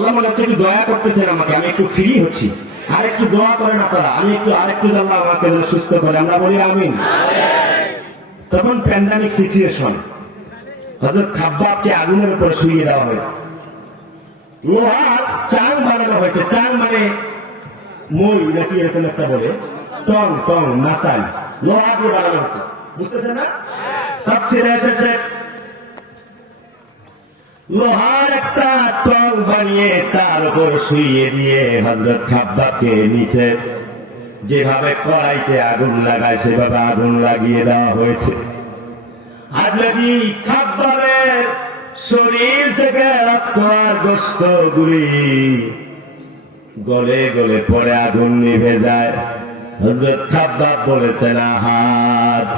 আল্লাহ মনে হচ্ছে একটু দয়া করতেছেন আমাকে, আমি একটু ফ্রি হচ্ছি, আর একটু দোয়া করেন আপনারা, আমি একটু আরেকটু জানলাম আমাকে সুস্থ করে, আমরা বলি আমিন। তখন প্যান্ডামিক সিচুয়েশন, হযরত খাব্বাবকে আগুনের উপর শুইয়ে দেওয়া হয়েছে, লোহার চাং বানানো হয়েছে, চাং মানে মই নাকি এরকম একটা বলে, টং টং মাসাল, লোহা দিয়ে বানানো হয়েছে, বুঝতেছেন না? তাফসীরে এসেছে লোহার একটা টং বানিয়ে তার উপর শুইয়ে দিয়ে হযরত খাব্বাবকে নিচে যেভাবে কড়াইতে আগুন লাগায় সেভাবে আগুন লাগিয়ে দেওয়া হয়েছে। হযরত খাব্বাবের শরীর থেকে রক্ত আর গোশত গুলি গলে গলে পড়ে আগুন নিভে যায়। হযরত খাব্বাব বলেছেন আহাদ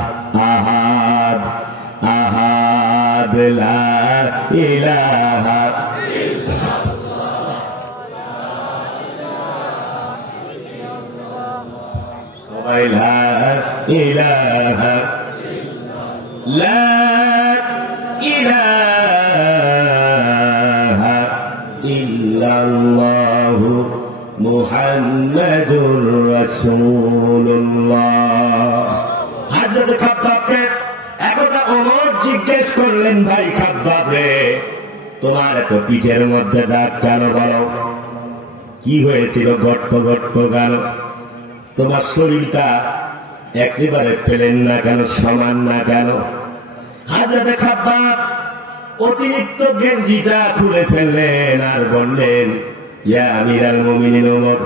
আহাদ আহাদ লা ইলাহা সবাই লা ইলাহা লা ইলাহা ইল্লাল্লাহু মুহাম্মাদুর রাসূলুল্লাহ। হযরত খাব্বাবকে একদা ওমর জিজ্ঞেস করলেন, ভাই খাব্বাব রে, তোমার এত পিঠের মধ্যে দাগ কেন? বলো কি হয়েছিল? গট্ট গট্ট কেন? তোমার শরীরটা একেবারে পেলেন না কেন, সমান না কেন? হযরত খাব্বাব অতিরিক্ত গেঞ্জিটা খুলে ফেললেন আর বললেন, ইয়া আমিরাল মুমিনিন ওমর,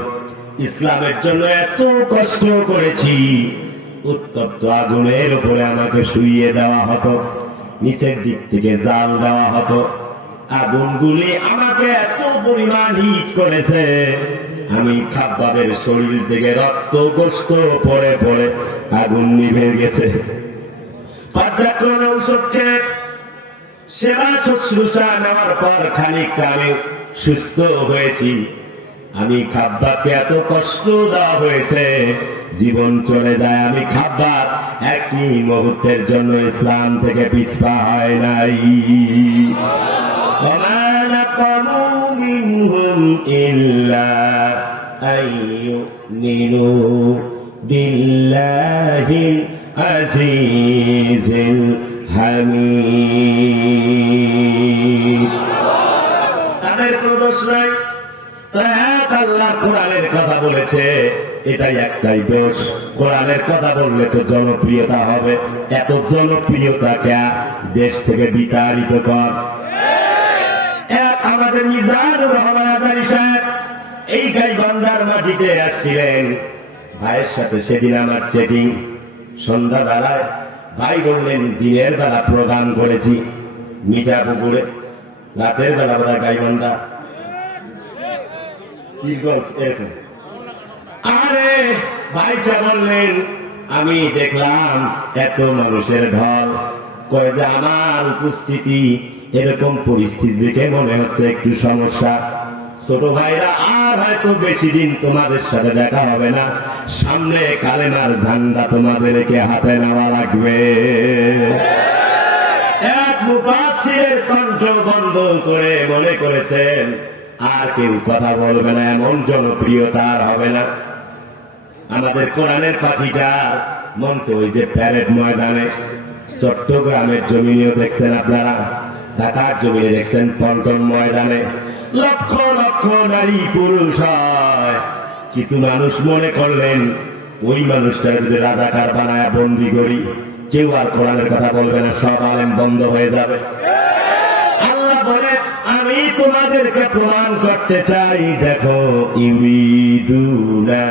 ইসলামের জন্য এত কষ্ট করেছি, উত্তপ্ত আগুনের উপরে আমাকে শুইয়ে দেওয়া হতো, নিচের দিক থেকে জাল দেওয়া হতো, আগুনগুলি আমাকে এত পরিমাণ হিট করেছে, আমি খাব্বাবের শরীর থেকে রক্ত গোশত পড়ে পড়ে আগুন নিভে গেছে। পর্যায়ক্রমে ঔষধ খেয়ে সেবা শুশ্রূষা নেওয়ার পর খানিকটা আমি সুস্থ হয়েছি। আমি খাব্বাবকে এত কষ্ট দেওয়া হয়েছে, জীবন চলে যায়, আমি খাব্বাব একটি মুহূর্তের জন্য ইসলাম থেকে পিছপা হয় নাই। ওমা নাকামু মিনহুম ইল্লা আইয়ুমিনু বিল্লাহিল আজিজিল হামিদ। তাদের কোন দোষ নাই, আল্লাহ কোরআনের কথা বলেছে, এটাই একটাই দোষ, কোরআনের কথা বললে তো জনপ্রিয়তা হবে, এত জনপ্রিয়তাকে দেশ থেকে বিতাড়িত কর। আমাদের মিজানুর রহমান আজারী সাহেব এই গাইবান্ধার মাটিতে আসছিলেন, ভাইয়ের সাথে সেদিন আমার চেকিং, সন্ধ্যাবেলায় ভাই বললেন দিনের বেলা প্রোগ্রাম করেছি মিঠা পুকুরে, রাতের বেলা বোধহয় গাইবান্ধা। আরে ভাইটা বললেন, আমি দেখলাম এত মানুষের ঢল, কয়ে যে আমার উপস্থিতি এরকম পরিস্থিতি দেখে মনে হচ্ছে একটু সমস্যা, ছোট ভাইরা আর হয়তো বেশি দিন তোমাদের সাথে দেখা হবে না, সামনে কালেমার ঝান্ডা তোমাদেরকে হাতে নেওয়া লাগবে। এক মুফাসসিরের কণ্ঠ বন্ধ করে মনে করেছেন আর কেউ কথা বলবে না, এমন জনপ্রিয়তা আর হবে না। আমাদের কোরআনের পাখিটা মঞ্চে ওই যে প্যারেড ময়দানে, চট্টগ্রামের জমিনেও দেখছেন আপনারা, ঢাকার জমিনে দেখছেন পল্টন ময়দানে, লক্ষ লক্ষ নারী পুরুষ হয়। কিছু মানুষ মনে করলেন ওই মানুষটা যদি রাজাকার বানায় বন্দি করি, কেউ আর কোরআনের কথা বলবে না, সব আলেম বন্ধ হয়ে যাবে। আল্লাহ বলে, আমি তোমাদেরকে প্রমাণ করতে চাই, দেখো, ইউরিদুনা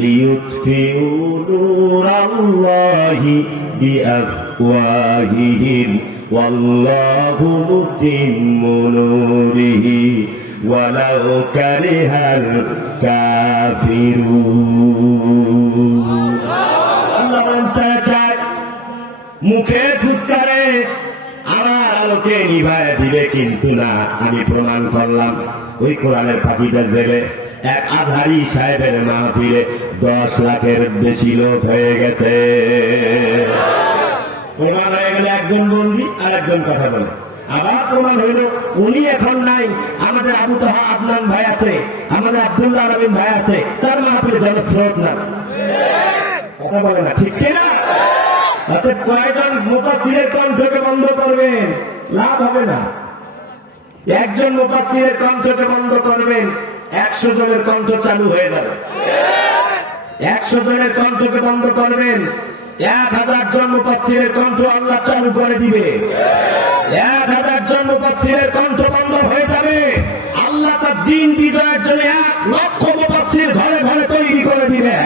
লিইউতফিউ নূরাল্লাহি বিআফওয়াহিহিম ওয়াল্লাহু মুতিম্মু নূরিহি ওয়ালাউ কারিহাল কাফিরুন। আল্লাহ বলতে চায়, মুখের ফুৎকারে আমার আলোকে নিভায় দিবে, কিন্তু না, আমি প্রমাণ করলাম ওই কোরআনের ফাঁকিটা জেলে এক আজহারি সাহেবের মাহফিলে 10 লাখের বেশি লোক হয়ে গেছে। প্রমাণ হয়ে গেলে একজন বন্দী আর একজন কথা বলে, আবার প্রমাণ হইল উনি এখন নাই, আমাদের আবু তাহা আদনান ভাই আছে, আমাদের আব্দুল্লাহ আলমিন ভাই আছে, তার মাহফিলে জনস্রোত না। কথা বলে না, ঠিক কিনা? অর্থাৎ কয়েকজন মুফাসসিরের কণ্ঠকে বন্ধ করবেন, লাভ হবে না। একজন মুফাসসিরের কণ্ঠকে বন্ধ করবেন, 100 জনের কণ্ঠ চালু হয়ে যাবে। 100 জনের কণ্ঠকে বন্ধ করবেন, 1000 জন মুফাসসিরের কণ্ঠ আল্লাহ চালু করে দিবে। 1000 জন মুফাসসিরের কণ্ঠ বন্ধ হয়ে যাবে, আল্লাহ তার দিন বিজয়ের জন্য 1 লক্ষ মুফাসসির ঘরে ঘরে তৈরি করে দিবে।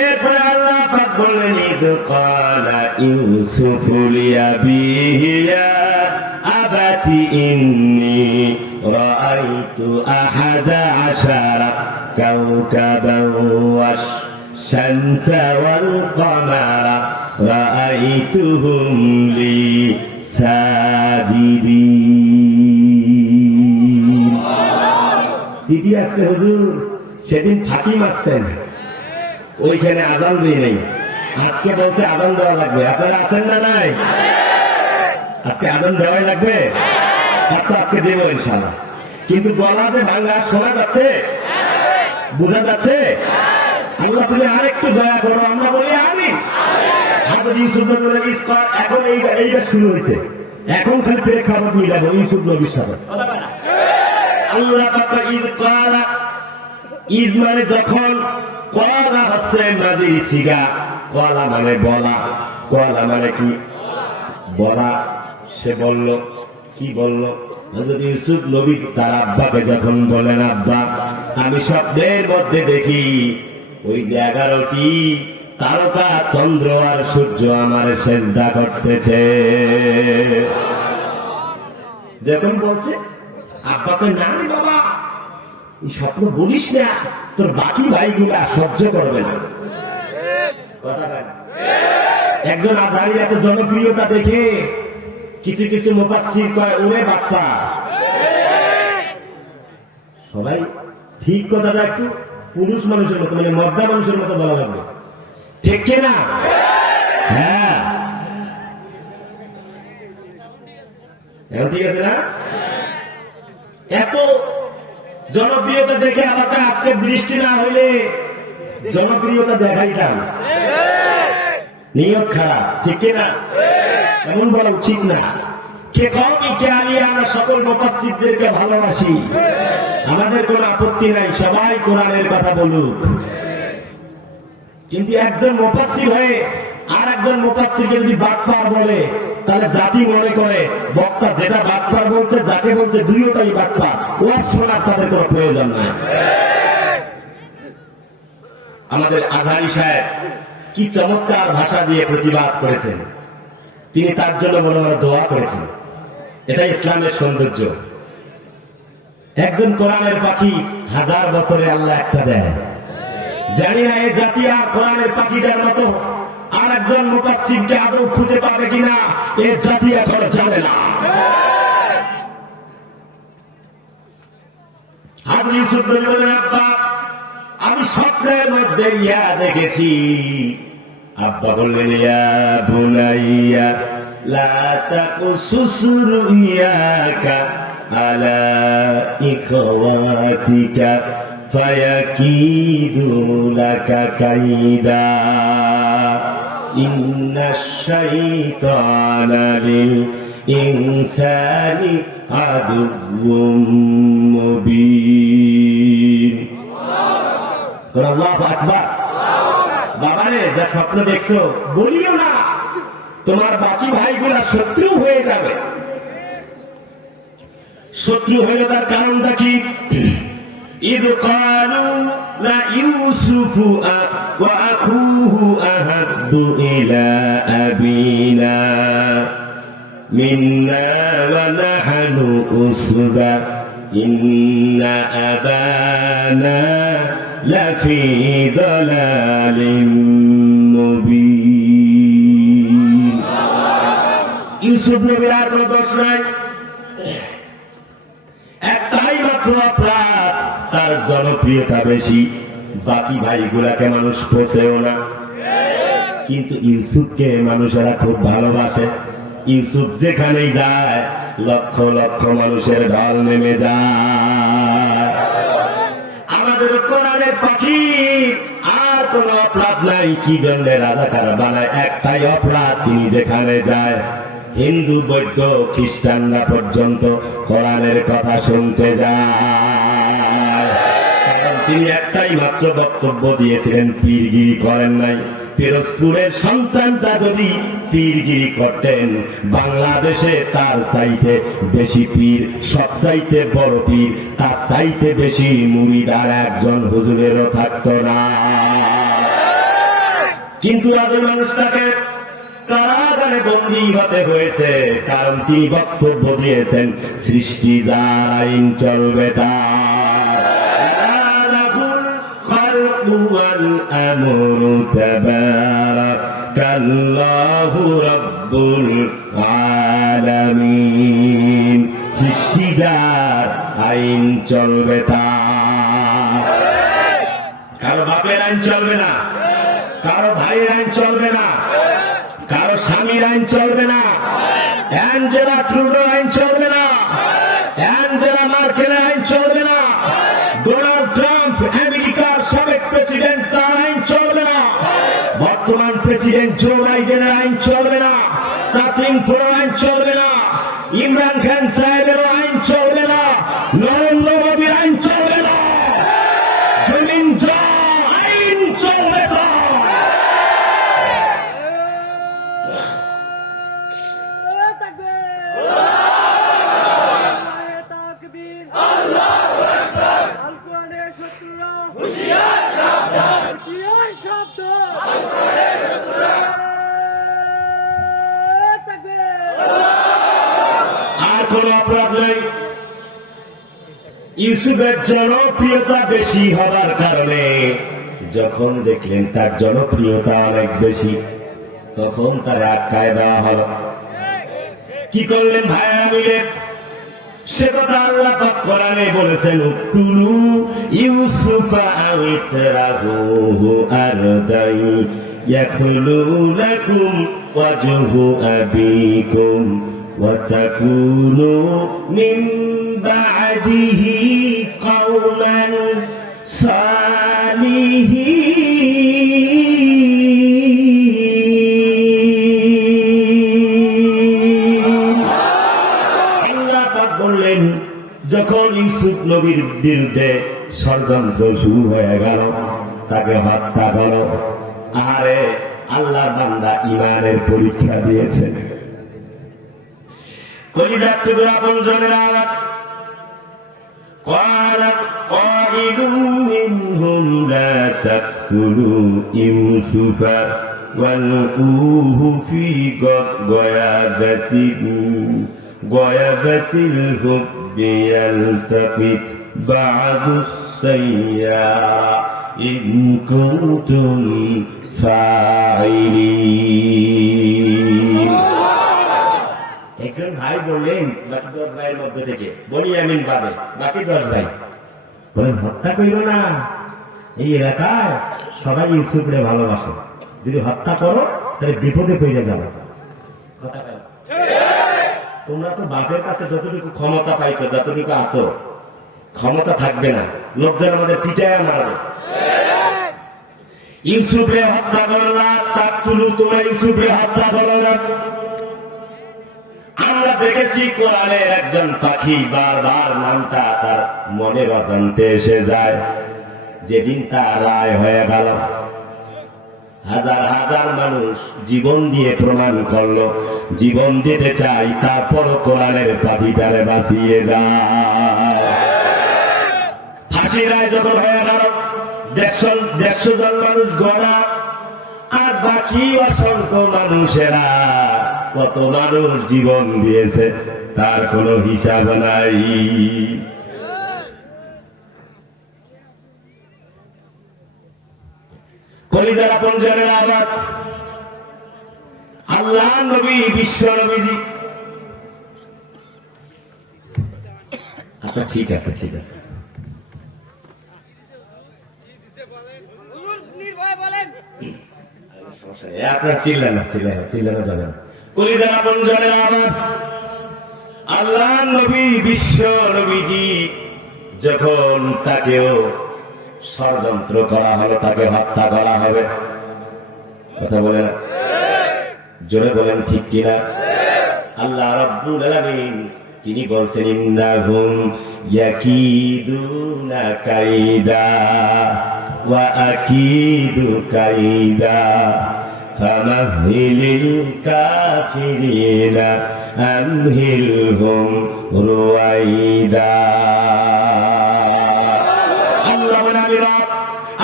এরপরে আল্লাহ পাক বললেন, ইদ ক্বালা ইউসুফু লিআবিহি ইয়া আবাতি ইন্নী রাআইতু আহাদা আশারা কাওকাবান ওয়াশ-শামসা ওয়াল কামারা রাআইতুহুম লি সাজিদিন। চিঠি আসছে হুজুর, সেদিন ফাঁকি মারছেন, ওইখানে আজান দিয়ে নেই, আজকে বলছে আজান দেওয়া লাগবে। আপনারা আছেন না নাই? আজকে আজান দেওয়াই লাগবে। আচ্ছা, আজকে দেবো ইনশাআল্লাহ। কিন্তু গলা যে ভাঙা শোনা যাচ্ছে, বোঝা যাচ্ছে? আল্লাহ তুমি আরেকটু দয়া করো, আমরা বলি আমিন। হাজরত ইউসুফ বলে এখন এইটা শুরু হয়েছে, এখন খালি প্রেক্ষাপট নিয়ে যাবো ইউসুফ নবীর সাথে। আল্লাহ পাক ইদ ক্বালা, ইদ মানে যখন, ক্বালা হচ্ছে মাজির সিগা, ক্বালা মানে বলা, ক্বালা মানে কি বলা। সে বলল, কি বলল? হযরত ইউসুফ নবী তার আব্বাকে যখন বলেন, আব্বা আমি স্বপ্নের মধ্যে দেখি ওই 11টি তারকা চন্দ্র আর সূর্য আমার সেজদা করতেছে। যখন বলছে আব্বাকে, না রে বাবা এই স্বপ্ন বলিস না, তোর বাকি ভাইগুলা সহ্য করবে না। একজন আজহারীর এত জনপ্রিয়তা দেখে কিছু কিছু মুফাসসির কয়, ওরে বাপ্পা। সবাই ঠিক কথাটা একটু পুরুষ মানুষের মতো, মানে মর্দা মানুষের মতো বলা লাগবে, ঠিক কিনা? হ্যাঁ, এখন ঠিক আছে না? এত জনপ্রিয়তা দেখে আমাকে আজকে বৃষ্টি না হইলে জনপ্রিয়তা দেখাইতাম, নিয়ত খারাপ, ঠিক কিনা? এমন বলা উচিত না। কে কওমি কে আলিয়া, আমরা সকল মুফাসসিরদেরকে ভালোবাসি, আমাদের কোনো আপত্তি নাই, সবাই কোরআনের কথা বলুক। কিন্তু একজন মুফাসসির হয়ে আর একজন মুফাসসিরকে যদি বাটপার বলে, তাহলে জাতি মনে করে বক্তা যেটা বাটপার বলছে, যাকে বলছে দুইটাই বাটপার, ওয়াজ শোনার তাদের কোনো প্রয়োজন নাই। আমাদের আজহারী সাহেব কি চমৎকার ভাষা দিয়ে প্রতিবাদ করেছেন, তিনি তার জন্য বড় বড় দোয়া করেছেন। এটা ইসলামের সৌন্দর্য। একজন কোরআনের পাখি 1000 বছরে আল্লাহ একটা দেয়। জানি না এই জাতি আর কোরআনের পাখিটার মতো আর একজন মুফাসসিরকে আদৌ খুঁজে পাবে কিনা, এর জাতি এখনো জানে না। হাজরত ইউসুফ বললেন, আব্বা আমি স্বপ্নের মধ্যে ইয়া দেখেছি। আব্বা বললেন, ইয়া বুনাইয়া লা তাকুসুস রুইয়াকা আলা ইখওয়াতিকা ফায়াকিদু লাকা কাইদা ইন্নাশ শাইতানা লিল ইনসানি আদুউম মুবিন। আল্লাহু আকবার। বাবারে, যা স্বপ্ন দেখছো বলিও না, তোমার বাকি ভাইগুলা শত্রু হয়ে যাবে। শত্রু হয়ে তার কারণটা কি? ইদ ক্বালু লা ইউসুফু ওয়া আখুহু আহাব্বু ইলা আবিনা মিন্না ওয়া নাহনু উসবা ইন্না আবানা লাফি দালালিম মুবিন। ইউসুফ নবীর আর কোনো দোষ নাই, একটাই মাত্র অপরাধ, তার জনপ্রিয়তা বেশি, বাকি ভাইগুলাকে মানুষ পোষেও না। কিন্তু ইউসুফকে মানুষেরা খুব ভালোবাসে। ইউসুফ যেখানেই যায় লক্ষ লক্ষ মানুষের ঢল নেমে যায়। আমাদের কোরআনের পাখি আর কোন অপরাধ নাই, কি জন্য রাজাকার বানায়? একটাই অপরাধ, তিনি যেখানে যায় হিন্দু বৌদ্ধ খ্রিস্টানরা পর্যন্ত কোরআনের কথা শুনতে যায়। তিনি একটাই মাত্র বক্তব্য দিয়েছিলেন, পীরগিরি করেন নাই। পিরোজপুরের সন্তানটা যদি পীরগিরি করতেন, বাংলাদেশে তার চাইতে বেশি পীর, সব চাইতে বড় পীর, তার চাইতে বেশি মুরিদ আর একজন হুজুরেরও থাকতো না। কিন্তু রাজা মানুষটাকে কারাগারে বন্দী হতে হয়েছে, কারণ তিনি বক্তব্য দিয়েছেন সৃষ্টি যার আইন চলবে তার। والأمر تبارك الله رب العالمين। সৃষ্টিদার আইন চলবে তার। কারো বাপের আইন চলবে না, কারো ভাইয়ের আইন চলবে না, কারো স্বামীর আইন চলবে না, অ্যাঞ্জেলা ট্রুডোর আইন চলবে না, অ্যাঞ্জেলা মার্কেলের আইন চলবে না, ডোনাল্ড ট্রাম্প আমেরিকার সাবেক প্রেসিডেন্ট তার আইন চলবে না, বর্তমান প্রেসিডেন্ট জো বাইডেনের আইন চলবে না, সাসিংপুরের আইন চলবে না, ইমরান খান সাহেবের আইন চলবে না, নরেন্দ্র মোদীর আইন চলবে না, জমিন জা আইন চলবে না। আর কোন অপরাধ নাই। ইউসুফের জনপ্রিয়তা বেশি হওয়ার কারণে যখন দেখলেন তার জনপ্রিয়তা অনেক বেশি, তখন তার আটকায় দেওয়া হল। কি করলেন ভাইয়া মিলে? সে কথা আল্লাহ পাক কোরআনে বলেছেন, উক্তুলু ইউসুফা আও ইতরাহুহু আরদাই ইয়াখলু লাকুম ওয়াজহু আবিকুম ওয়া তাকুনু মিন বা'দিহি কওমান সালিহিন। আল্লাহ পাক বললেন, যখন ইউসুফ নবীর বিরুদ্ধে ষড়যন্ত্র শুরু হয়ে গেল, তাকে হত্যা করো। আরে আল্লাহ বান্দা ইমানের পরীক্ষা দিয়েছে। কলিজার টুকরা আপনজনেরা, قال قائل منهم لا تقتلوا يوسف والقوه في غيابة الحب يلتقط بعض السيارة إن كنتم فاعلين। একজন ভাই বললেন বাকি 10 ভাইয়ের মধ্যে থেকে, বলি আমিন বাদে বাকি 10 ভাই বলেন, হত্যা করিল না। এই এলাকায় সবাই ইউসুফরে ভালোবাসে, যদি হত্যা করো তাহলে বিপদে পড়ে যাবে। কথা বলো, তোমরা তো বাপের কাছে যতটুকু ক্ষমতা পাইছো, যতটুকু আসো, ক্ষমতা থাকবে না, লোকজন আমাদের পিটায় মারবে। ইউসুফরে হত্যা করো না, তাকতুলু, তোমরা ইউসুফরে হত্যা করো না। আমরা দেখেছি কোরআনের একজন পাখি বারবার নামটা তার মনে বাজানতে এসে যায়। যেদিন তার রায় হয়ে গেল, হাজার হাজার মানুষ জীবন দিয়ে প্রমাণ করলো জীবন দিতে চাই, তারপর কোরআনের পাখিটারে বাঁচিয়ে যায়। ফাঁসি রায় যখন হয়ে গেল, 150 জন মানুষ গড়া, আর বাকি অসংখ্য মানুষেরা, কত মানুষ জীবন দিয়েছে তার কোনো হিসাব নাই। আপন জানেন আবার আল্লাহ নবী বিশ্ব নবীজি। আচ্ছা ঠিক আছে ঠিক আছে, আপনার চিল্লানো যাবে না। কলিজার আপন জানেন আবার আল্লাহ নবী বিশ্ব নবীজি যখন তাকেও ষড়যন্ত্র করা হলো, তাকে হত্যা করা হবে, কথা বলেন জোরে বলেন ঠিক কিনা? আল্লাহ রাব্বুল আলামিন তিনি বলছেন ইন্নাহুম ইয়াকিদুনা কাইদা ওয়া আকিদু কাইদা ফামাহহিলিল কাফিরিনা আমহিলহুম রুয়াইদা। আল্লাহ বলেন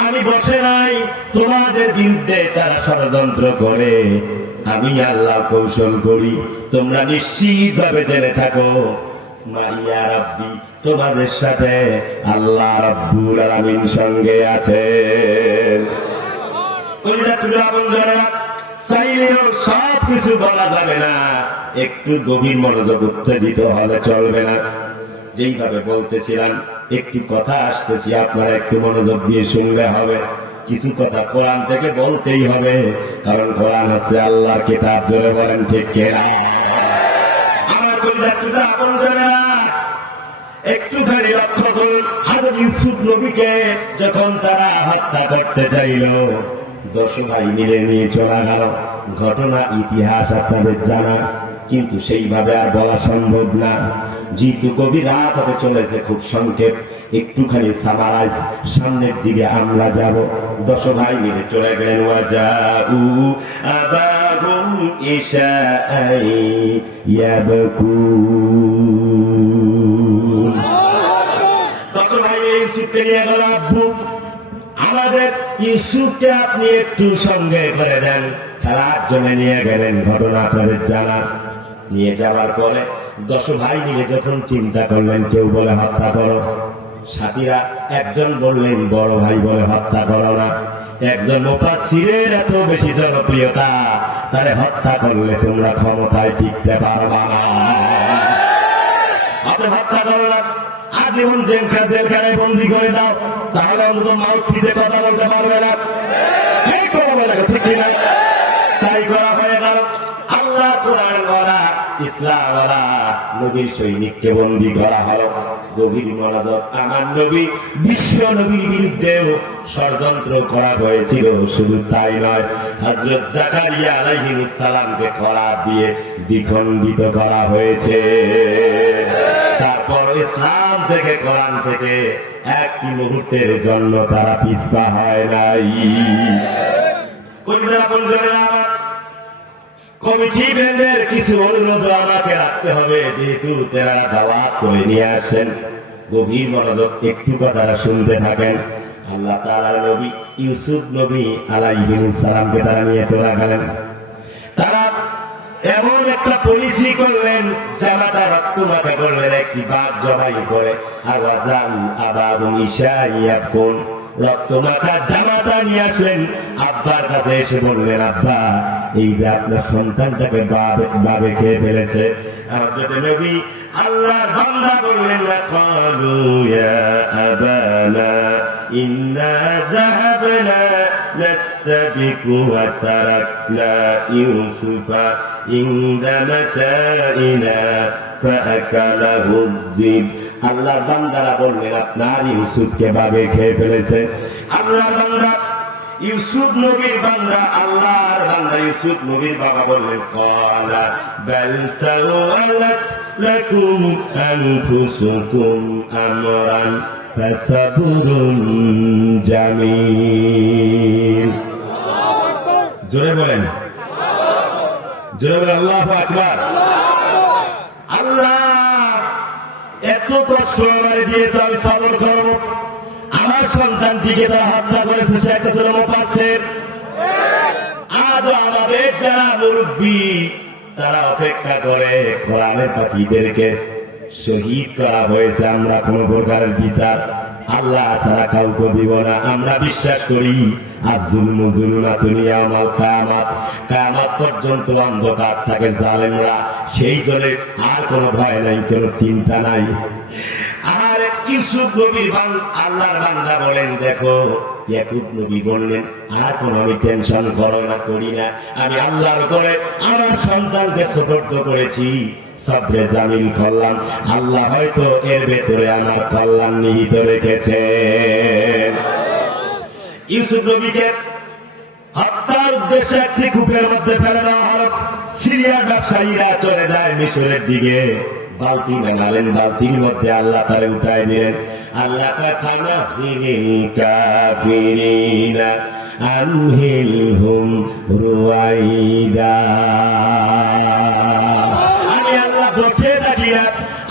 আমি বসে নাই, তোমাদের বিরুদ্ধে তারা ষড়যন্ত্র করে, আমি আল্লাহ কৌশল করি, তোমরা নিশ্চিত ভাবে জেনে থাকো মাইয়া রাব্বি তোমাদের সাথে আল্লাহ রাব্বুল আলামিন সঙ্গে আছে। চাইলেও সব কিছু বলা যাবে না, একটু গভীর মনোযোগ উত্তেজিত হলে চলবে না। যেইভাবে বলতেছিলাম একটু কথা আসতেছি, আপনারা একটু মনোযোগ দিয়ে শুনলে হবে। কিছু কথা কোরআন থেকে বলতেই হবে, কারণ কোরআন হচ্ছে আল্লাহর কিতাব। জোরে বলেন ঠিক কিনা? আমার কলিজার আপন জানেন একটুখানি লক্ষ্য করুন, হযরত ইউসুফ নবীকে যখন তারা হত্যা করতে চাইল, 10 ভাই মিলে নিয়ে চলে গেল। ঘটনা ইতিহাস আপনাদের জানা, কিন্তু সেইভাবে আর বলা সম্ভব না। যেহেতু কবি রাত হতে চলেছে, খুব সংক্ষেপ একটুখানি সামারাইজ, সামনের দিকে আমরা যাব। 10 ভাই মিলে চলে গেলেন। ওয়াজাউ আবাহুম ইশাআই ইয়াবকুন। 10 ভাই ইউসুফকে নিয়ে গেল, আব্বু আমাদের ইউসুফকে আপনি একটু সঙ্গে করে দেন, খেলার জন্য নিয়ে গেলেন। ঘটনা আপনাদের জানা। নিয়ে যাওয়ার পরে 10 ভাই মিলে যখন চিন্তা করলেন, কেউ বলে হত্যা করো, সাথীরা একজন বললেন বড় ভাই বলে হত্যা করো না। একজন মুফাসসিরের এত বেশি জনপ্রিয়তা, তারে হত্যা করলে তোমরা ক্ষমতায় টিকতে পারবা না, আপনি হত্যা করো না, আজীবন জেলখানায় বন্দী করে দাও, তাহলে অন্তত মাউথ পিছে কথা বলতে পারবে না। এই কথা বলে ঠিক না? তাই করা হয়ে গেল। আল্লাহ কোরআন বলা ইসলাম বলা নবীর সৈনিককে বন্দী করা হলো। গভীর মনোযোগ, আমার নবী বিশ্ব নবীর বিরুদ্ধেও ষড়যন্ত্র করা হয়েছিল। শুধু তাই নয়, হযরত জাকারিয়া আলাইহিস সালামকে কড়া দিয়ে দ্বিখণ্ডিত করা হয়েছে। তারপর ইসলাম থেকে, কোরআন থেকে একটি মুহূর্তের জন্য তারা পিছপা হয় নাই। কমিটি ব্যান্ডের কিছু অনুরোধ আমাকে রাখতে হবে, যেহেতু তারা দাওয়াত করে নিয়ে আসেন। গভীর মনোযোগ, একটু কথাটা শুনতে থাকেন। আল্লাহ তাআলার নবী ইউসুফ নবী আলাইহিস সালামকে তারা নিয়ে চলে গেলেন। তারা এমন একটা পলিসি করলেন, জামাতা রক্ত মাখা করলেন, একটি বাঘ জবাই করে। আর আবাদুম ইশাইয়াকুন, রক্ত মাখা জামাতা নিয়ে আসলেন। আব্বার কাছে এসে বললেন, আব্বা এই যে আপনার সন্তানটাকে বাঘে খেয়ে ফেলেছে। হযরত নবী আল্লাহর বান্দা বললেন, ক্বালু ইয়া আবানা ইন্না যাহাবনা নাস্তাবিকু ওয়া তারাকনা ইউসুফা ইনদা মাতাইনা ফাআকালাহু যিব। আল্লাহর বান্দারা বললেন, আপনার ইউসুফকে বাঘে খেয়ে ফেলেছে। আল্লাহর বান্দা ইউসুফ নবীর বান্দা, আল্লাহর বান্দা ইউসুফ নবীর বাবা বললেন, ক্বালা বাল সাওয়ালাত লাকুম আনফুসুকুম আমরান ফাসাবরুন জামিল। জোরে বলেন, জোরে বলেন আল্লাহু আকবার। আল্লাহ এত কষ্ট আমারে দিয়েছে, আমি সবর করব। আমার সন্তানটিকে তারা হত্যা করেছে, সে একটা ছিল মুফাসসির। আজও আমাদের যারা মুরব্বী, তারা অপেক্ষা করে কোরআনের পাখিদেরকে শহীদ করা হয়েছে, আমরা কোন প্রকারের বিচার আল্লাহ ছাড়া কাউকে দিব না। আমরা বিশ্বাস করি কিয়ামত পর্যন্ত অন্ধকার থাকে জালেমরা, সেই জন্য আর কোনো ভয় নাই, কোনো চিন্তা নাই। আর ইউসুফ নবীর আল্লাহর বান্দা বলেন, দেখো ইয়াকুব নবী বললেন, আর কোনো আমি টেনশন করো না, করি না, আমি আল্লাহর করে আমার সন্তানকে সুপর্দ করেছি, সবরে জামিল করলাম, আল্লাহ হয়তো এর ভেতরে আমার কল্যাণ নিহিত রেখেছে। ইউসুফ নবীকে হত্যার উদ্দেশ্যে একটি কূপের মধ্যে ফেলে দেওয়া হল। সিরিয়ার ব্যবসায়ীরা চলে যায় মিশরের দিকে, বালতি নাগালেন, বালতির মধ্যে আল্লাহ তারে উঠায় দিলেন। আল্লাহ কাফিরিনা আনহিলহুম রুয়াইদা, আমি আল্লাহ বসে থাকি না,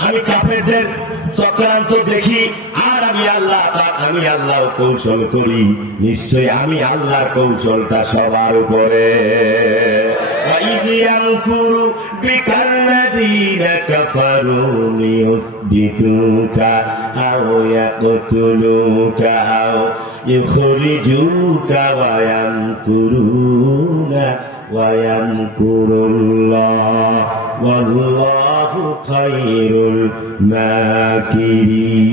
আমি কাফেরদের চক্রান্ত দেখি, আর আমি আল্লাহ কৌশল করি, নিশ্চয় আমি আল্লাহর কৌশলটা সবার উপরে। ওয়ায়ামকুরুল্লাহ ওয়াল্লাহু খায়রুল মাকিরিন।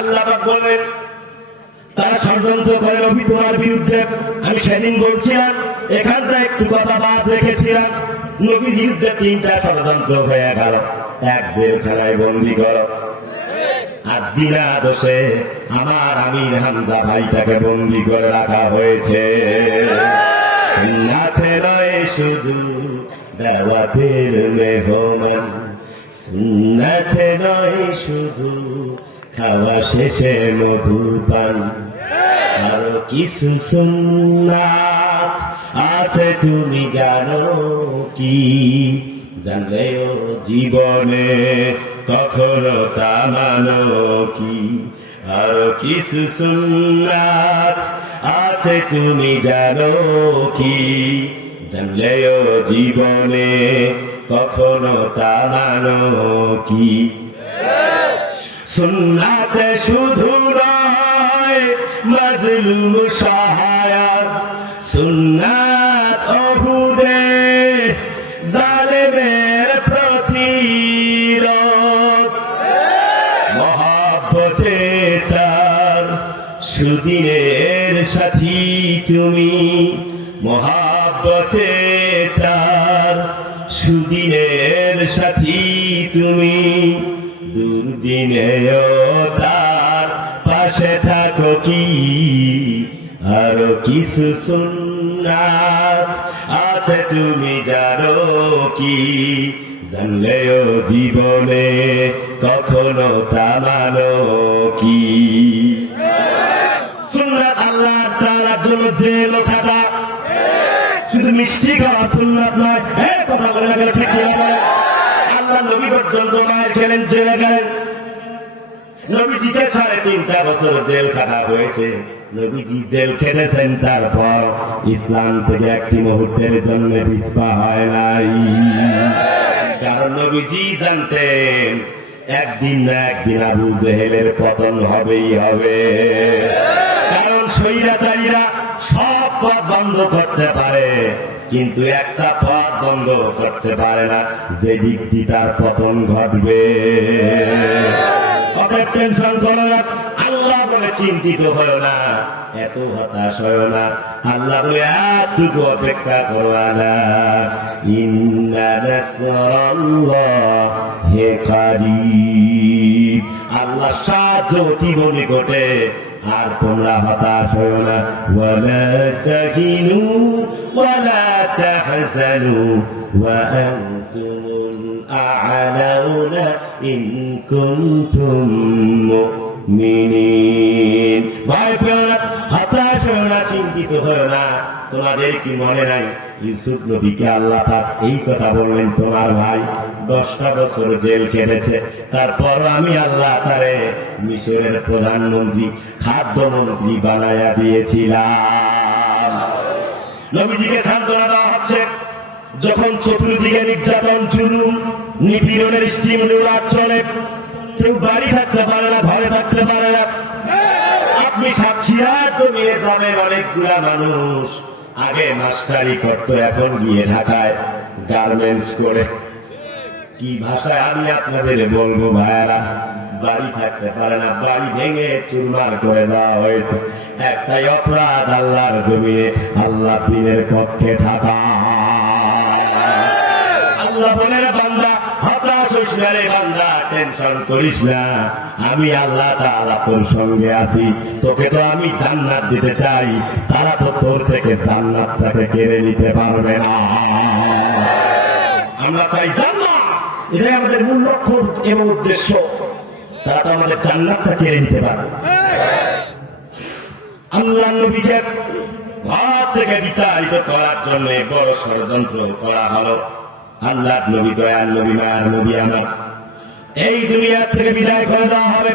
আল্লাহ পাক বলেন, তারা ষড়যন্ত্র করে নবী তোমার বিরুদ্ধে। আমি সেদিন বলছিলাম, এখানটা একটু কথা বাদ রেখেছিলাম, নবীর বিরুদ্ধে 3টা ষড়যন্ত্র হয়ে গেল। এক, জেলখানায় বন্দী করো, আজ বিনা দোষে আমার আমির হামজা ভাইটাকে বন্দী করে রাখা হয়েছে। সুন্নাতে নয় শুধু দাওয়াতের মেহমান, সুন্নাতে নয় শুধু খাওয়া শেষে মধুপান, আরো কিছু সুন্নাত আছে তুমি জানো কি, জানলেও জীবনে কখনো তা মানো কি। আরো কিছু সুন্নাত আছে তুমি জানো কি, জানলেও জীবনে কখনো তা মানো কি। সুন্নাতে শুধু নয় মাজলুম সহায়ক, সুন্নাত ওহুদে জালেমের প্রতিরোধ, মহব্বতে তার সুদিনের সাথী তুমি, মহব্বতে তার সুদিনের সাথী তুমি, দুর্দিনেও তার পাশে থাকো কি। আরো কিছু সুন্নাত আছে তুমি জানো কি, জানলেও জীবনে কখনো তা মানো কি। সুন্নাত আল্লাহ তাআলার জন্য যে লেখাটা, শুধু মিষ্টি খাওয়া সুন্নাত নয়। কথা বলে গেলে ঠিক বলে, আল্লাহ নবী পর্যন্ত মায়ের খেলেন, জেলে গেলেন। নবীজিকে 3.5 বছর জেল খাটা হয়েছে, নবীজি জেল খেটেছেন, তারপর ইসলাম থেকে একটি মুহূর্তের জন্য পিছপা হয় নাই। কারণ নবীজি জানতেন একদিন না একদিন আবু জেহেলের পতন হবেই হবে। কারণ স্বৈরাচারীরা সব পথ বন্ধ করতে পারে, কিন্তু একটা পথ বন্ধ করতে পারে না, যে দিক দিয়ে তার পতন ঘটবে। অতএব টেনশন করো না, আল্লাহ বলে চিন্তিত হয় না, এত হতাশ হয় না। আল্লাহ বলে এতটুকু অপেক্ষা করো না, ইন্না নাসরাল্লাহি কারীব, আল্লাহ সাহায্য অতীব নিকটে, আর তোমরা হতাশ হও না। ওয়ালা তাহিনু ওয়ালা তাহজানু ওয়া আনতুমুল আ'লাউনা ইন কুনতুম মুমিনিন। ভয় পেও না, হতাশ হও না, চিন্তিত হও না। তোমাদের কি মনে নাই ইউসুফ নবীকে আল্লাহ পাক এই কথা বললেন, তোমার ভাই 10টা বছর জেল কেটেছে, তারপর আমি আল্লাহ তারে মিশরের প্রধানমন্ত্রী, খাদ্যমন্ত্রী বানায়া দিয়েছিলাম। নবীজিকে সান্ত্বনা দেওয়া হচ্ছে, যখন চতুর্দিকে নির্যাতন, জুলুম, নিপীড়নের স্টিম চলে, কেউ বাড়ি থাকতে পারে না, ঘরে থাকতে পারে না। আপনি সাক্ষীরা জমিয়ে যাবেন অনেকগুলা মানুষ আগে মাস্টারি করতো, এখন গিয়ে ঢাকায় গার্মেন্টস করে। কি ভাষায় আমি আপনাদের বলবো ভাইয়ারা, বাড়ি থাকতে পারে না, বাড়ি ভেঙে চুরমার করে দেওয়া হয়েছে। একটাই অপরাধ, আল্লাহর জমিনে আল্লাহ দিনের পক্ষে থাকা। আল্লাহ বলে বান্দা হতাশ হইস না রে বান্দা, টেনশন করিস না, আমি আল্লাহ তাআলা তোর সঙ্গে আছি। তোকে তো আমি জান্নাত দিতে চাই, তারা তো তোর থেকে জান্নাতটাকে কেড়ে নিতে পারবে না। আমরা চাই জান্নাত, এটাই আমাদের মূল লক্ষ্য এবং উদ্দেশ্য। তারা তো আমাদের জান্নাতটা কেড়ে নিতে পারবে। আল্লাহ নবীকে ঘর থেকে বিতাড়িত করার জন্য বড় ষড়যন্ত্র করা হলো। আল্লাহ নবী, দয়াল নবী, মায়ার নবী আমার, এই দুনিয়া থেকে বিদায় করে দেওয়া হবে,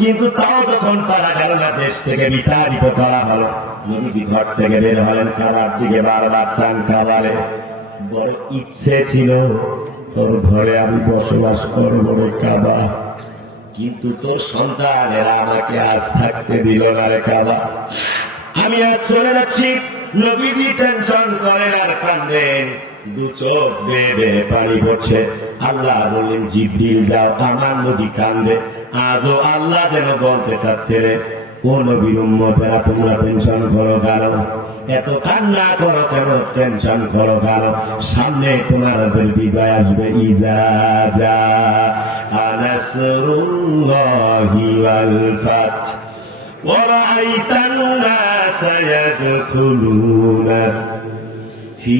কিন্তু তাও যখন তারা গেল না, দেশ থেকে বিতাড়িত করা হলো, নবীজি ঘর থেকে বের হলেন, কাবার দিকে বারবার চান কাবারে। বড় ইচ্ছে ছিল তোর ঘরে আমি বসবাস করবো রে কাবা, কিন্তু তোর সন্তানেরা আমাকে আজ থাকতে দিল না রে কাবা, আমি আজ চলে যাচ্ছি। নবীজি টেনশন করেন আর কান্দেন, দু চোখ বেয়ে বেয়ে পানি পড়ছে। আল্লাহ বললেন জিবরিল যাও, আমার নবী কান্দে। আজও আল্লাহ যেন বলতে চাচ্ছে রে, ও নবীর উম্মতেরা তোমরা টেনশন করো কেন, এত কান্না করো কেন, টেনশন করো কেন, সামনে তোমাদের বিজয় আসবে। ইজা জা নাসরুল্লাহি ওয়াল ফাত ওয়া রাআইতান নাসা ইয়াদখুলুনা ফি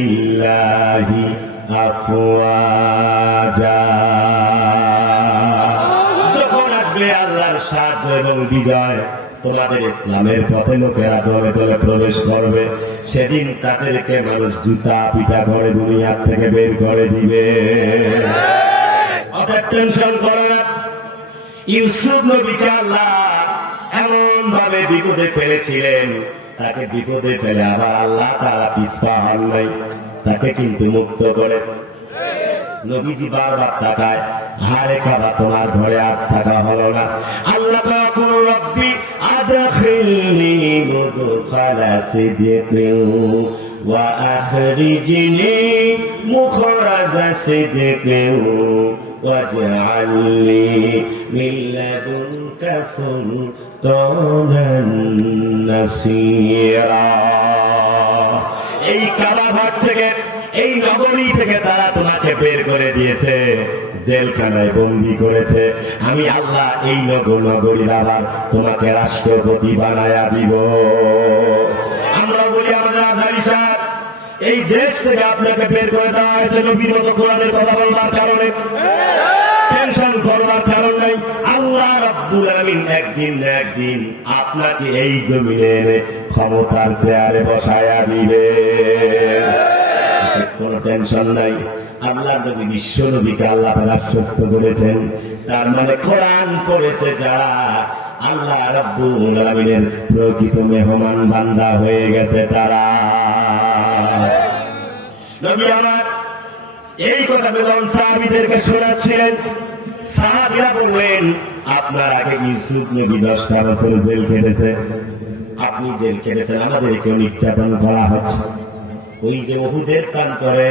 দীনিল্লাহি আফওয়াজা। যখন আসবে আল্লাহর সাহায্য এবং বিজয়, তোমাদের ইসলামের পথে লোকেরা দলে দলে প্রবেশ করবে, সেদিন তাদেরকে মানুষ জুতা পিটা করে দুনিয়া থেকে বের করে দিবে। অতএব টেনশন করে না। ইউসুফ নবীকে আল্লাহ এমন ভাবে বিপদে ফেলেছিলেন, তাকে বিপদে ফেলে আবার আল্লাহ তাআলা পিছপা হন নাই, তাকে কিন্তু মুক্ত করেছে। নবীজি বারবার তাকায়, হারে কাবা তোমার ঘরে আর থাকা হলো না। আল্লাহ তাকুল রব্বি আদখিলনি মুদখালা সিদকিন ওয়া আখরিজনি মুখরাজা সিদকিন ওয়াজআলনি মিন লাদুনকা সুলতানান নাসীরা। এই কাবা ঘর থেকে, এই নগরী থেকে তারা তোমাকে বের করে দিয়েছে, জেলখানায় বন্দী করেছে। আমি আল্লাহ এই নগরীর আবার তোমাকে রাষ্ট্রপতি বানায়া দিব। আমরা বলি আমাদের আজহারী সাহেব, এই দেশ থেকে আপনাকে বের করে দেওয়া হয়েছে নবীর মতো কোরআনের কথা বলবার কারণে, টেনশন করবার কারণ নাই। আল্লাহ রাব্বুল আলামিন একদিন না একদিন আপনাকে এই জমিনে এনে ক্ষমতার চেয়ারে বসায়া দিবে, কোন টেনশন নাই। আল্লাহ নবী, বিশ্ব নবীকে আল্লাহ আশ্বস্ত করেছেন, তার মানে কোরআন পড়েছে যারা, আল্লাহ রাব্বুল আলামিনের প্রকৃত মেহমান বান্দা হয়ে গেছে তারা। নবী আমার এই কথা যখন সাহাবীদেরকে শোনাচ্ছিলেন, সাহাবীরা বললেন আপনার আগে ইউসুফ নবী 10টা বছর জেল কেটেছে, আপনি জেল কেটেছেন, আমাদেরকে নির্যাতন করা হচ্ছে। ওই যে উহুদের প্রান্তরে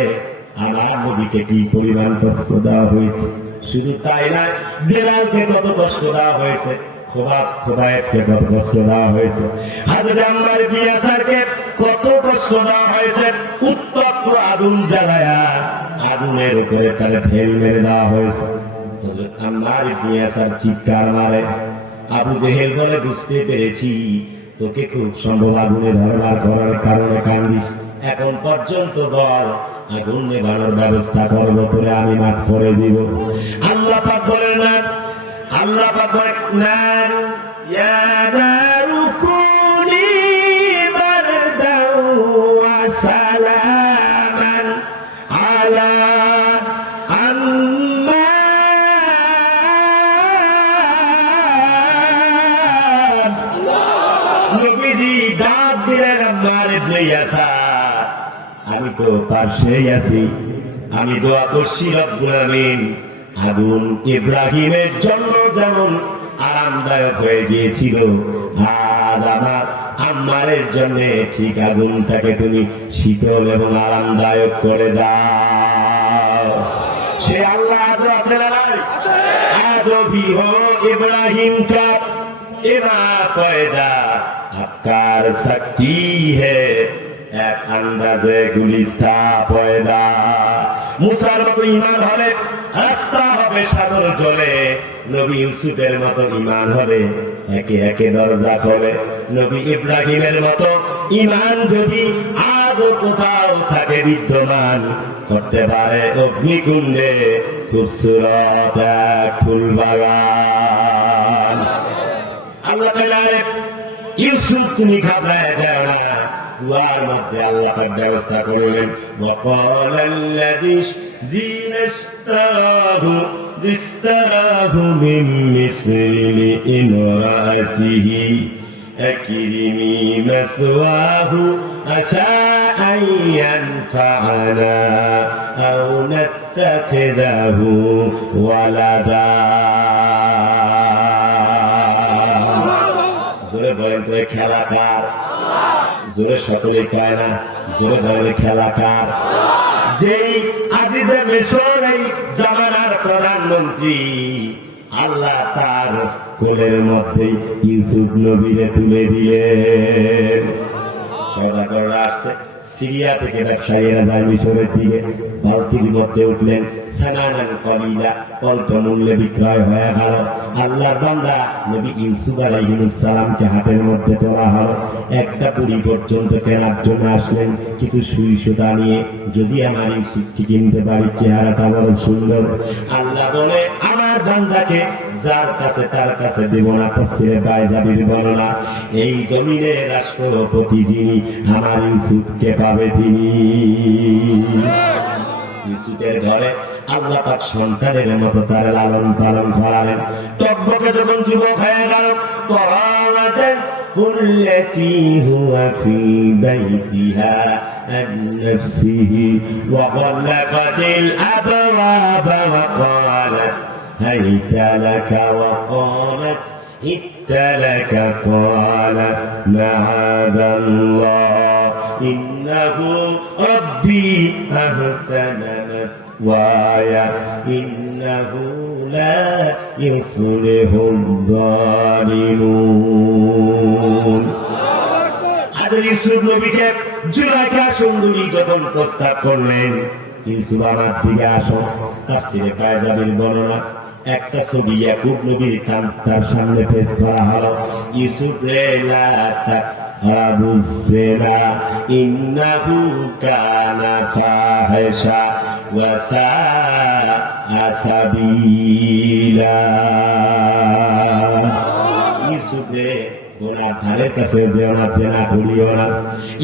আমার নবীকে কি পরিমাণ কষ্ট দেওয়া হয়েছে, শুধু তাই না, বেলালকে কত কষ্ট দেওয়া হয়েছে, খোবায়েবকে কত কষ্ট দেওয়া হয়েছে, হযরত আম্মার ইবনে ইয়াসারকে কত কষ্ট দেওয়া হয়েছে। উত্তপ্ত আগুন জ্বালায়া আগুনের উপরে তারে ঢেল মেরে দেওয়া হয়েছে। হযরত আম্মার ইবনে ইয়াসার চিৎকার মারে, আবু জেহেল বলে বুঝতে পেরেছি তোকে খুব সম্ভব আগুনে ধরবার করার কারণে কান্দিস, এখন পর্যন্ত বল আগুন নেভানোর ব্যবস্থা করবো, তোরে আমি মাফ করে দিব। আল্লাহ পাক বলেন না, আল্লাহ পাক বলেন নারু ইয়া নারু কুনি বারদাও ওয়া সালামান আলা আম্মার। নবীজি ডাক দিলেন আম্মার ইবনে ইয়াসার, আমি তো পাশেই আছি, আমি দোয়া করছি রব্বুল আমিন আগুন ইব্রাহিমের জন্য যেমন আরামদায়ক হয়ে গিয়েছিল, আজ আমার আম্মারের জন্য ঠিক আগুনটাকে তুমি শীতল এবং আরামদায়ক করে দাও। সে আল্লাহ আজ আছে না নাই? আজও भी हो इब्राहिम का इमाम पैदा अक्कार सकती है এক আন্দাজে গুলিস্তা পয়দা। মুসার মতো ইমান হলে রাস্তা হবে সাগর জলে, নবী ইউসুফের মতো ইমান হলে একে একে দরজা খোলে। নবী ইব্রাহিমের মতো ইমান যদি আজও কোথাও থাকে বিদ্যমান, করতে পারে অগ্নিকুণ্ডে খুবসুরত এক ফুল বাগান। আল্লাহ তাআলা ইউসুফ তুমি ঘাবড়ায় যাও না, দুয়ার মধ্যে আল্লাহ পাক ব্যবস্থা করলেন। وقال الذي اشتراه من مصر لامرأته أكرمي مثواه عسى أن ينفعنا أو نتخذه ولدا। জোরে বলেন তো খেলা কার? জোরে সকলে কয় না, জোরে বলেন খেলা কার? যেই আজিজে মিশর এই জামানার প্রধানমন্ত্রী, আল্লাহ তার কোলের মধ্যে ইউসুফ নবীরে তুলে দিলেন। সওদাগররা আসছে সিরিয়া থেকে, ব্যবসায়ীরা যায় মিশরের দিকে, বালতির মধ্যে উঠলেন, সানানান কলিলা, অল্প মূল্যে বিক্রয় হয়ে গেল। আল্লাহর বান্দা নবী ইউসুফ আলাইহিস সালামকে হাতের মধ্যে তোলা হলো। একটা পুরি পর্যন্ত কেনার জন্য আসলেন, কিছু সুই সুতা নিয়ে, যদি আমার ইউসুফকে কিনতে পারি, চেহারাটা বড় সুন্দর। আল্লাহ বলে আমার বান্দাকে যার কাছে তার কাছে দেব না। তফসিরে বাইজাবির বর্ণনা, এই জমিনে রাষ্ট্রপতি যিনি, আমার ইউসুফকে পাবে তিনি। ইউসুফের ঘরে আল্লাহ পাক সন্তানের মতো তার লালন পালন করালেন। তব্বকে যখন যুবক হয়ে গেল, পরামাতেন কুল্লাতি হুয়া ফি বাইতিহা আন নাফসিহি ওয়া গালাকাতিল আবওয়াবা ওয়া ক্বালাত হাইতা লাকা ওয়া ক্বালাত ইত্তালাকা ক্বালা মাআযাল্লাহ ইন্নাহু রাব্বি আহসানা মাথওয়ায়া ইন্নাহু লা ইউফলিহুল যালিমুন। হযরত ইউসুফ নবীকে জুলাইখা সুন্দরী যখন প্রস্তাব করলেন, ইউসুফ আমার দিকে আসো, তাফসীরে বাইজাবির বর্ণনা, একটা ছবি ইয়াকুব নবীর তার সামনে পেশ করা হলো। ইউসুফ রে লা তাকরাবুজ জিনা ইন্নাহু কানা ফাহিশা ওয়া সাআ সাবিলা। ইউসুফ রে গোনার ধারের কাছে যেও না, চেনা করিও না।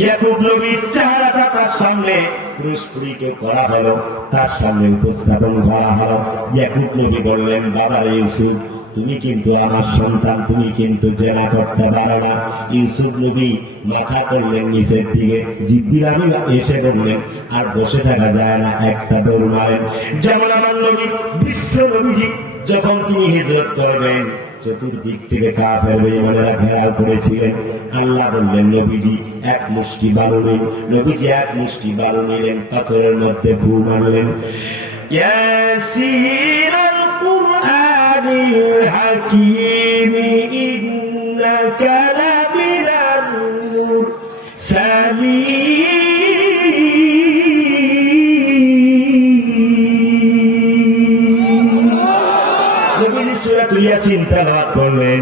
ইয়াকুব নবীর চেহারাটা তার সামনে পুরস্কৃত করা হলো, তার সামনে উপস্থাপন করা হলো। ইয়াকুব নবী বললেন, বাবা ইউসুফ, তুমি কিন্তু আমার সন্তান, তুমি কিন্তু জেনা করতে পারো না। ইউসুফ নবী মাথা করলেন নিচের দিকে, জিব্রিল আমিন এসে বললেন, আর বসে থাকা যায় না, একটা দৌড় মারেন। যেমন আমার নবী বিশ্ব নবীজি যখন তিনি হিজরত করবেন, চতুর্দিক থেকে কাফের বেঈমানেরা ঘেরাও করেছিলেন। আল্লাহ বললেন, নবীজি এক মুষ্টি বালু নিন। নবীজি এক মুষ্টি বালু নিলেন, পাথরের মধ্যে ফু মারলেন। ইয়াসিরাল কুরআনিল হাকীম ইন্নাকা লামিনাল মুরসালিন। নবীজি সূরাতুল ইয়াসিন তেলাওয়াত করলেন,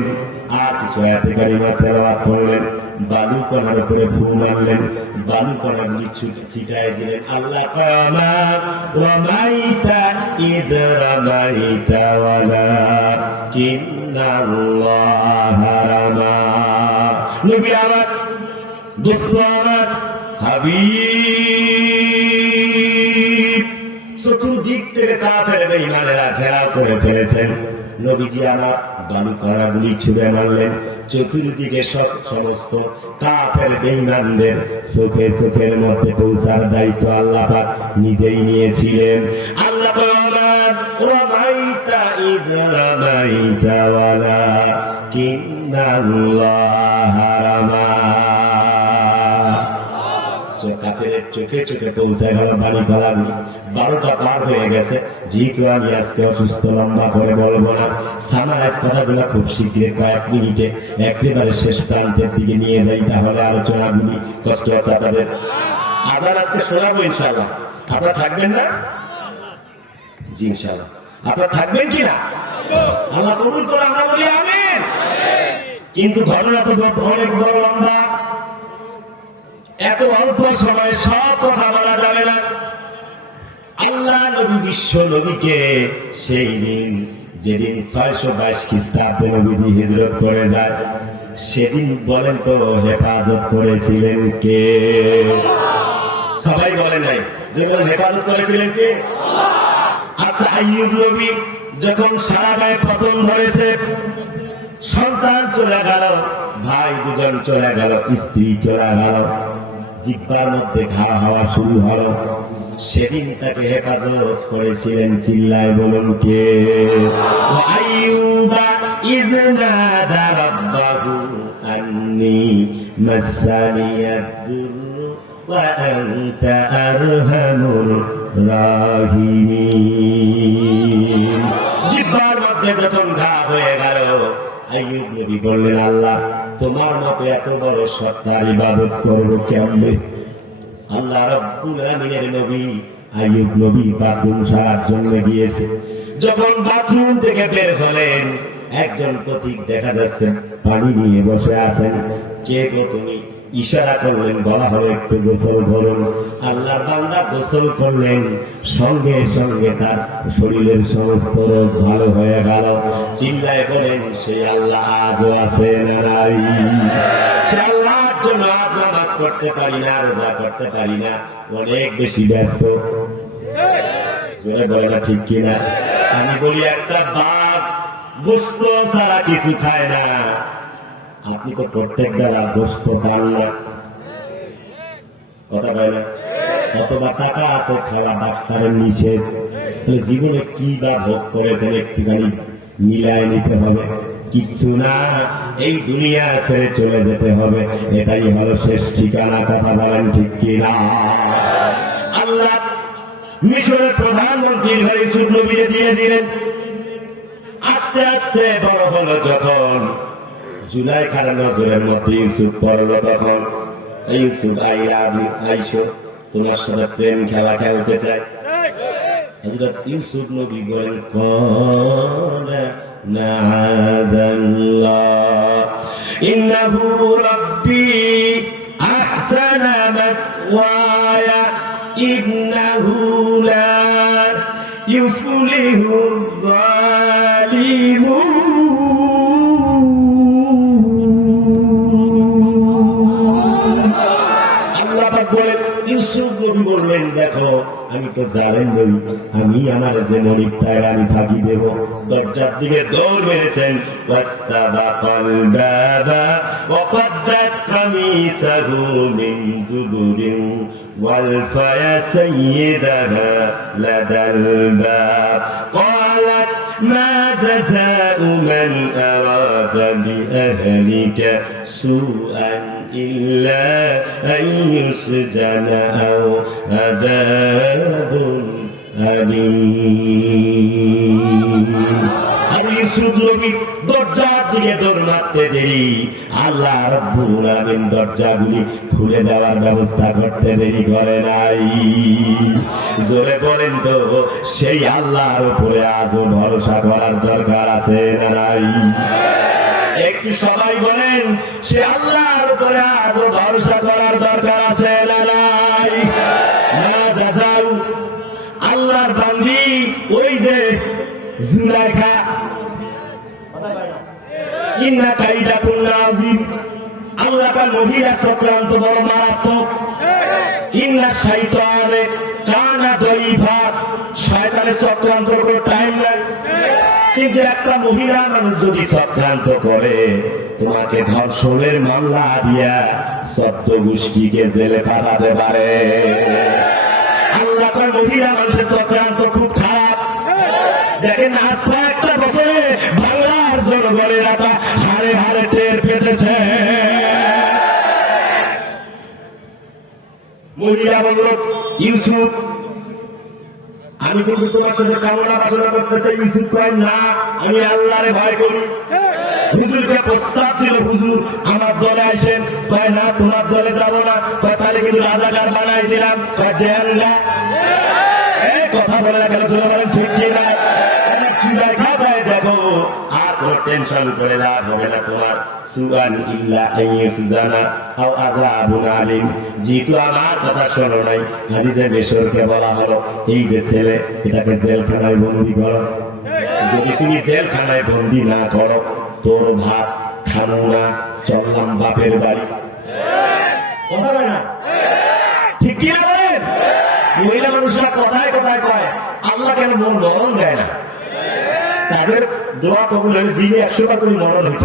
আর কিছু আয়াতে কারিমা তেলাওয়াত করলেন। বালু কণার উপরে ফু মারলেন, বালু কণা নিচু ছিটায় দিলেন। আল্লাহ কামা ওয়া মাইতা ইদরামাইতা ওয়ালা কিন্নাল্লাহা রামা। নবী আমার, দোস্ত আমার, হাবিব, চতুর্দিক থেকে কাফের বেঈমানেরা ঘেরাও করে ফেলেছেন। নবীজি আমার বালু কণাগুলি ছুঁড়ে মারলেন। চতুর্দিকে সমস্ত কাফের বেঈমানদের চোখের মধ্যে পৌঁছার দায়িত্ব আল্লাহ পাক নিজেই নিয়েছিলেন। আল্লাহ রামাইতা ইদ রামাইতা ওয়ালাকিন্নাল্লাহা রামা। কাফেরের চোখে চোখে পৌঁছায় গেল বাড়ি পালাবি। 12টা পার হয়ে গেছে। যেহেতু আমি আজকে অসুস্থ, লম্বা করে বলবো না, সামারাইজ কথাগুলো খুব শীঘ্রই কয়েক মিনিটে একেবারে শেষ প্রান্তের দিকে নিয়ে যাই, তাহলে আলোচনাগুলি কষ্ট আছে আপনাদের। আবার আজকে শোনাবো ইনশাআল্লাহ। আপনারা থাকবেন না? জি ইনশাআল্লাহ। আপনারা থাকবেন কিনা? আল্লাহ কবুল করে, আমরা বলি আমিন। কিন্তু ঘটনা তো অনেক বড় লম্বা, এত অল্প সময় সব কথা বলা যাবে না। আল্লাহ নবী বিশ্ব নবীকে সেই দিন, যেদিন 622 খ্রিস্টাব্দে নবীজি হিজরত করে যায়, সেদিন বলেন তো হেফাজত করেছিলেন কে? সবাই বলে নাই, যেমন হেফাজত করেছিলেন কে? আচ্ছা, আইয়ুব নবী যখন সারা গায়ে ফসল ধরেছে, সন্তান চলে গেল, ভাই দুজন চলে গেল, স্ত্রী চলে গেল, জিহ্বার মধ্যে ঘা হওয়া শুরু হলো, সেদিন তাকে হেফাজত করেছিলেন, চিল্লায় বলুন কে? আইয়ুবা ইয নাদা রাব্বাহু আন্নী মাসানিয়াদ দুররু ওয়া আনতা আরহামুর রাহিমিন। জিহ্বার মধ্যে যখন ঘা হয়ে গেল, আইয়ুব নবী বললেন, আল্লাহ তোমার মতো এত বড় সত্তার ইবাদত করবো কেমনে? আল্লাহ রাব্বুল আমিনের নবী আইয়ুব নবী বাথরুম সারার জন্য গিয়েছে। যখন বাথরুম থেকে বের হলেন, একজন পথিক দেখা যাচ্ছে পানি নিয়ে বসে আছেন। কে গো তুমি? ইশারা করলেন, বলা হলো একটু গোসল করুন। আল্লাহর বান্দা গোসল করলেন, সঙ্গে সঙ্গে তার শরীরের সমস্ত রোগ ভালো হয়ে গেল। চিল্লায় বলেন, সে আল্লাহ আজও আছে না নাই? সে আল্লাহর জন্য আজ নামাজ পড়তে পারি না, রোজা করতে পারি না, অনেক বেশি ব্যস্ত। বলে না ঠিক কিনা? আমি বলি, একটা বাঘ গোস্ত ছাড়া কিছু খায় না, আপনি তো প্রত্যেক বেলা গোস্ত পান না, কথা বলে না? অথবা টাকা আছে, খাওয়া ডাক্তারের নিষেধ, জীবনে কি বা ভোগ করেছেন একটুখানি মিলায় নিতে হবে। কিচ্ছু না, এই দুনিয়া ছেড়ে চলে যেতে হবে, এটাই হলো শেষ ঠিকানা। কথা বলেন ঠিক কিনা? আল্লাহ মিশরের প্রধানমন্ত্রীর ঘরে ইউসুফ নবীকে দিয়ে দিলেন। আস্তে আস্তে বড় হলো যখন, জুলাইখার নজরের মধ্যে ইউসুফ পড়লো, তখন ইউসুফ আইসো, তোমার সাথে প্রেম খেলা খেলতে চাই। হযরত ইউসুফ নবী বলেন, ক্বালা মাআযাল্লাহ ইন্নাহু রাব্বি আহসানা মাথওয়ায়া ইন্নাহু লা ইউফলিহুল যালিমুন। ইউসুফ নবী বললেন, দেখো আমি তো জালেম নই, আমি আমার যে মনিবটায় আমি থাকি দেব। দরজার দিকে দৌড় মেরেছেন, ওয়াস্তাবাকাল বাবা ওয়া কদ্দাত কামিসাহু মিন দুবুরিন ওয়াল ফায়া সাইয়্যিদাহা লাদাল বাব ক্বালাত মা জাযাউ মান আরাদা বিআহলিকা সুআন إلا أن يسجن أو عذاب أليم। ইউসুফ নবী দরজার দিকে দৌড় মারতে দেরি, আল্লাহ রাব্বুল আমিন দরজাগুলি খুলে যাওয়ার ব্যবস্থা করতে দেরি করে নাই। জোরে বলেন তো, সেই আল্লাহর উপরে আজও ভরসা করার দরকার আছে না নাই? একটু সবাই বলেন, সে আল্লাহর উপরে আজও ভরসা করার দরকার আছে না নাই? আল্লাহর বান্দি ওই যে জুলাইখা, ইন্না কাইদাকুন্না আযীম, আল্লাহ তার মহিলা চক্রান্ত বড় মারাত্মক। ইন্না শাইতানে কানা দাঈফা, শয়তানের চক্রান্ত কোনো টাইম নাই। কিন্তু একটা মহিলা মানুষ যদি চক্রান্ত করে, তোমাকে ধর্ষণের মামলা দিয়া 14 গোষ্ঠীকে জেলে পাঠাতে পারে। আল্লাহ তার মহিলা মানুষের চক্রান্ত খুব খারাপ। দেখেন আজ কয়েকটা বছরে বাংলার জনগণের আতা হারে হারে টের পেতেছে। মহিলা বলল, ইউসুফ আমি কিন্তু তোমার সাথে কামনা বাসনা করতে চাই। ইউসুফ কয়, না আমি আল্লাহরে ভয় করি। হুজুরকে প্রস্তাব দিল, হুজুর আমার দলে আসেন। কয়, না তোমার দলে যাবো না। কয়, তাহলে কিন্তু রাজাকার বানাই দিলাম। কয়, দেন না। কথা বলে না কেন? চলে বলেন ঠিক কি না? চুলায় খাবায় দেখো, আর কোনো টেনশন করে লাভ হবে না তোমার। সুগান ইল্লা আইয়ুসজানা আও আযাবুন আলিম। যেহেতু আমার কথা শোনো নাই, আজিজে মিশরকে বলা হলো, এই যে ছেলে, এটাকে জেলখানায় বন্দি করো। যদি তুমি জেলখানায় বন্দি না করো, তোর ভাত খাবো না, চললাম বাপের বাড়ি। কথা বলে না? ঠিক কি বলেন? মহিলা মানুষরা কথায় কথায় কয়, আল্লাহ কেন মন মরণ দেয় না? তাদের দোয়া কবুল হলে দিনে 100 বার করে মরণ হইত।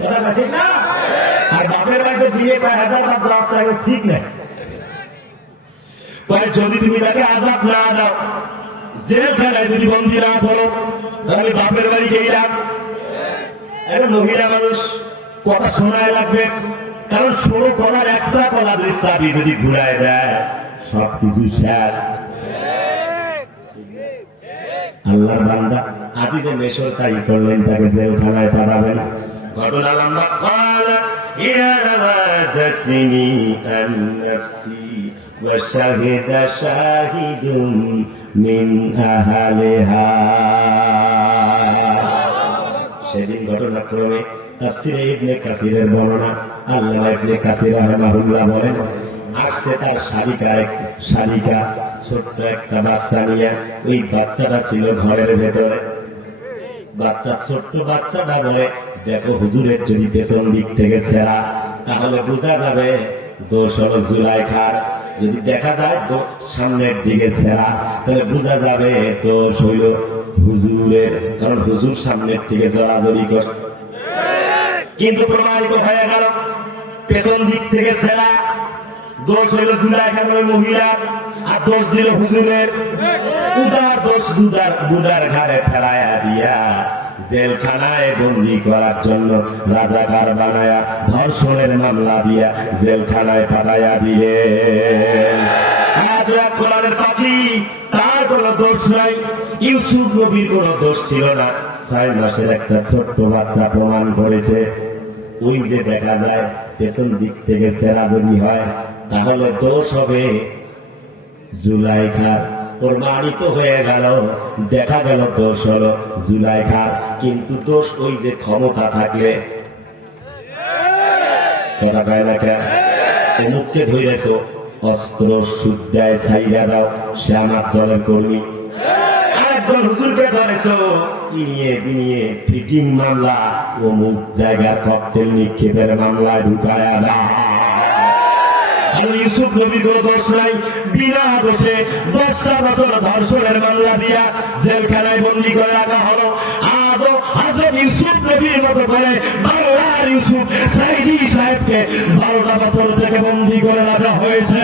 কথা ঠিক না? আর বাপের বাড়িতে দিয়ে কয় 1000 বার যাচ্ছে, ঠিক নেই। কয় যদি তুমি তাকে আজাদ না দাও, জেলখানায় যদি বন্দি না করো, তাহলে বাপের বাড়ি গেলাম। এখন মহিলা মানুষ কথা শোনায় লাগবে, কারণ 16 কলার একটা কলা যদি চাবি যদি ঘুরায় দেয়, সবকিছু শেষ। আল্লাহর বান্দা আজিজে মিশর তাই করলেন, তাকে জেলখানায় পাঠাবেন। ঘটনা লম্বা। ক্বালা ইয়া রাওয়াদাতনি আন নাফসি ওয়া শাহিদা শাহিদুন মিন আহলিহা। সেদিন ঘটনাক্রমে তাফসীরে ইবনে কাসিরের বর্ণনা, আল্লামা ইবনে কাসির রাহিমাহুল্লাহ বলেন, আসছে তার শালিকা ছোট্ট একটা বাচ্চা নিয়ে। ওই বাচ্চাটা ছিল ঘরের ভেতরে। বাচ্চা, ছোট্ট বাচ্চাটা বলে, দেখো হুজুরের যদি পেছন দিক থেকে ছেঁড়া, তাহলে বোঝা যাবে দোষ হলো জুলাইখার। যদি দেখা যায় সামনের দিকে ছেঁড়া, তাহলে বোঝা যাবে দোষ হইল হুজুরের, কারণ হুজুর সামনের থেকে জড়াজড়ি করছে। কিন্তু প্রমাণিত হয়ে গেল পেছন দিক থেকে ছেঁড়া, দোষ হইল জুলাইখার ওই মহিলা, আর দোষ দিল হুজুরের। উদার দোষ বুদার ঘাড়ে ফেলাইয়া দিয়া জেলখানায় বন্দি করার জন্য রাজাকার বানায়া ধর্ষণের মামলা দিয়া জেলখানায় পাঠাইয়া দিয়ে। কোরআনের পাখি, তার কোন দোষ নাই। ইউসুফ নবীর কোন দোষ ছিল না। 6 মাসের একটা ছোট্ট বাচ্চা প্রমাণ করেছে। ওই যে দেখা যায় পেছন দিক থেকে ছেঁড়া যদি হয়, তাহলে দোষ হবে জুলাইখার। প্রমাণিত হয়ে গেল, দেখা গেল দোষ হলো জুলাইখার। কিন্তু দোষ ওই যে ক্ষমতা থাকলে, কথা কয় না কেন? অমুককে ধরেছ, অস্ত্র সুদ্ধায় ছাইরা দাও, সে আমার দলের কর্মী। আরেকজন হুজুরকে ধরেছ, ইনিয়ে ফিটিং মামলা, অমুক জায়গার ককটেল নিক্ষেপের মামলায় ঢুকায়া দাও। ইউসুফ নবীর কোন দোষ নাই। বিনা দোষে 10টা বছর ধর্ষণের মামলা দিয়া জেলখানায় বন্দি করে রাখা হলো। আজও হযরত ইউসুফ নবীর মতো করে বাংলার ইউসুফ সাইদি সাহেবকে 12টা বছর থেকে বন্দি করে রাখা হয়েছে।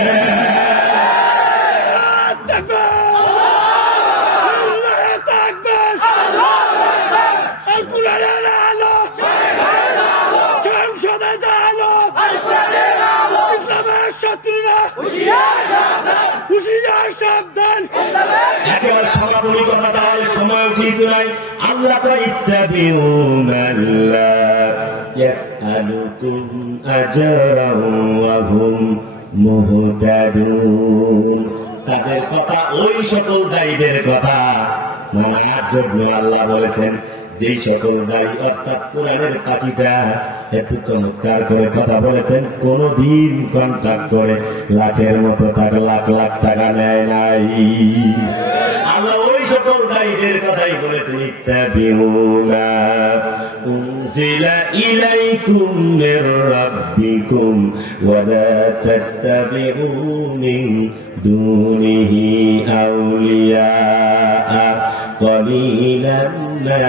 একেবারে সমাপনী কথা, তাহলে সময় উঠিত নাই। আল্লাহ তো ইত্তাবিউন আল্লাহ ইয়াসআলুকুম আজরান ওয়া হুম মুহতাদুন। তাদের কথা, ওই সকল দায়ীদের কথা, মানে আল্লাহ বলেছেন যেই সকল দায়ী, অর্থাৎ কোরআনের পাখিটা একটু চমৎকার করে কথা বলেছেন, কোনদিন কন্ট্রাক্ট করে লাখের মতো টাকা, লাখ লাখ টাকা নেয় নাই। আল্লাহ ওই সকল দায়ীদের কথাই বলেছেন, ইত্তাবিউনা উনজিলা ইলাইকুম মির রাব্বিকুম ওয়া লা তাত্তাবিউ মিন দুনিহি আউলিয়া قليلا ما